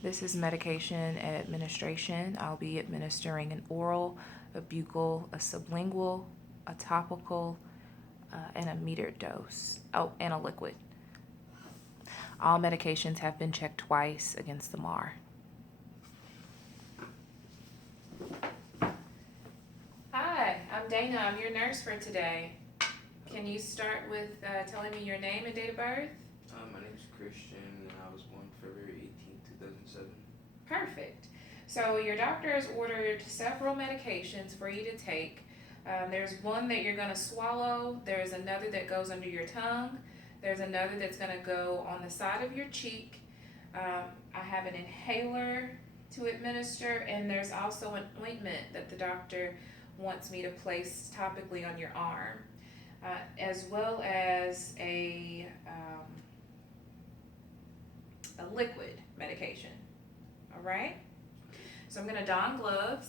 This is medication administration. I'll be administering an oral, a buccal, a sublingual, a topical, and a metered dose. Oh, and a liquid. All medications have been checked twice against the MAR. Hi, I'm Dana. I'm your nurse for today. Can you start with telling me your name and date of birth? My name is Christian, and I was born February 18th, 2007. Perfect. So your doctor has ordered several medications for you to take. There's one that you're going to swallow. There's another that goes under your tongue. There's another that's going to go on the side of your cheek. I have an inhaler to administer, and there's also an ointment that the doctor wants me to place topically on your arm, as well as a liquid medication. All right? So I'm going to don gloves.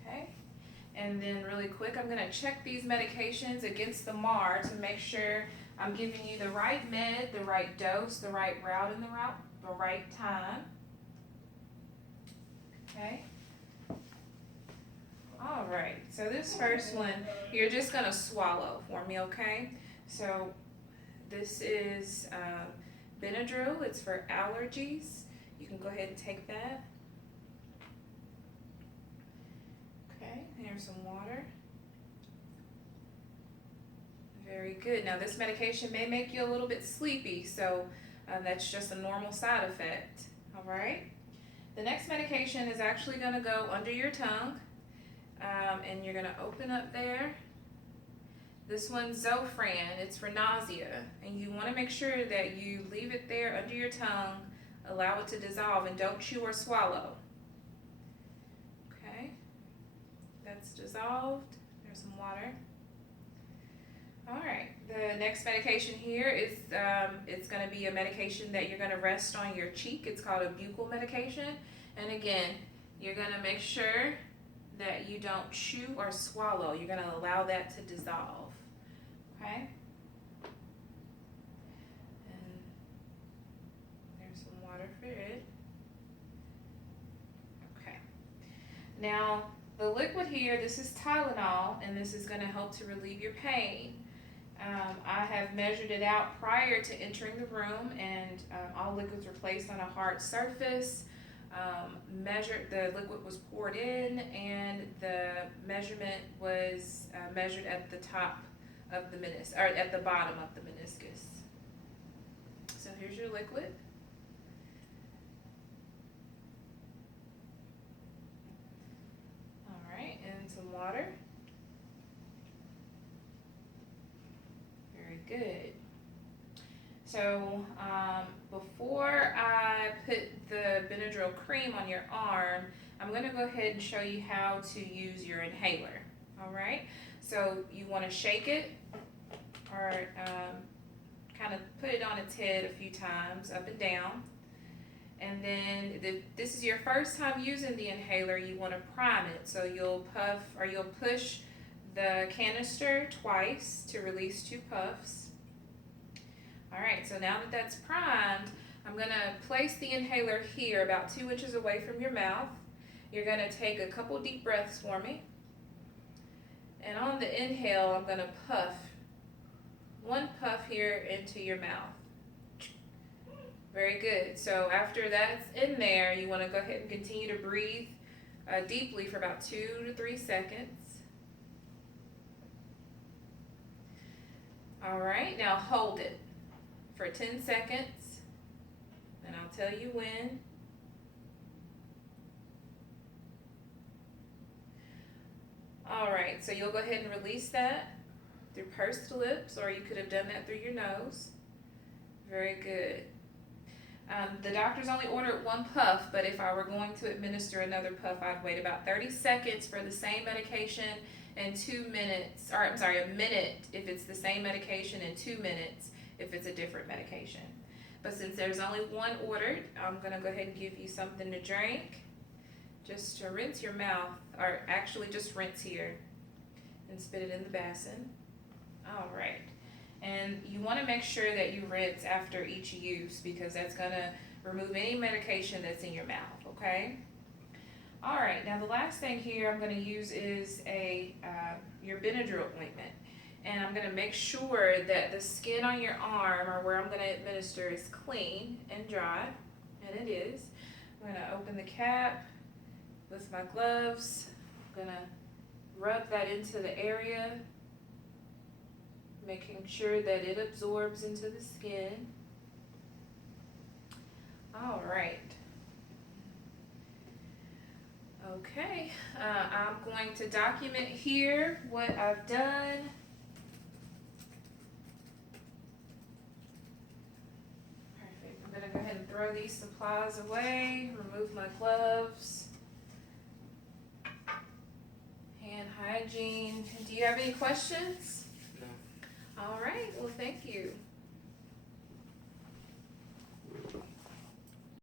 Okay. And then really quick, I'm going to check these medications against the MAR to make sure I'm giving you the right med, the right dose, the right route, and the right time. Okay. All right. So this first one, you're just going to swallow for me, okay? So this is Benadryl. It's for allergies. You can go ahead and take that. Okay, here's some water. Very good. Now this medication may make you a little bit sleepy, so that's just a normal side effect. All right. The next medication is actually going to go under your tongue, and you're going to open up there. This one's Zofran. It's for nausea, and you want to make sure that you leave it there under your tongue, allow it to dissolve, and don't chew or swallow. Okay, that's dissolved. There's some water. All right, the next medication here is it's going to be a medication that you're going to rest on your cheek. It's called a buccal medication, and again, you're going to make sure that you don't chew or swallow. You're going to allow that to dissolve. Okay? And there's some water for it. Okay. Now, the liquid here, this is Tylenol, and this is going to help to relieve your pain. I have measured it out prior to entering the room, and all liquids were placed on a hard surface. The liquid was poured in, and the measurement was measured at the top of the meniscus, or at the bottom of the meniscus. So here's your liquid. All right, and some water. Very good. So before I put the Benadryl cream on your arm, I'm going to go ahead and show you how to use your inhaler. All right. So you want to shake it, or kind of put it on its head a few times, up and down. And then if this is your first time using the inhaler, you want to prime it. So you'll puff, or you'll push the canister twice to release 2 puffs. All right, so now that that's primed, I'm going to place the inhaler here about 2 inches away from your mouth. You're going to take a couple deep breaths for me. And on the inhale, I'm going to puff 1 puff here into your mouth. Very good. So after that's in there, you want to go ahead and continue to breathe deeply for about 2 to 3 seconds. All right, now hold it for 10 seconds, and I'll tell you when. All right, so you'll go ahead and release that through pursed lips, or you could have done that through your nose. Very good. The doctor's only ordered 1 puff, but if I were going to administer another puff, I'd wait about 30 seconds for the same medication and 2 minutes, or I'm sorry, a minute if it's the same medication and 2 minutes if it's a different medication. But since there's only 1 ordered, I'm going to go ahead and give you something to drink, just to rinse your mouth, or actually just rinse here and spit it in the basin. All right. And and you want to make sure that you rinse after each use because that's going to remove any medication that's in your mouth, okay? All right, now the last thing here I'm going to use is your Benadryl ointment. And I'm going to make sure that the skin on your arm or where I'm going to administer is clean and dry, and it is. I'm going to open the cap with my gloves. I'm going to rub that into the area, making sure that it absorbs into the skin. All right. Okay, I'm going to document here what I've done. Perfect. I'm going to go ahead and throw these supplies away, remove my gloves. Hand hygiene. Do you have any questions? No. All right. Well,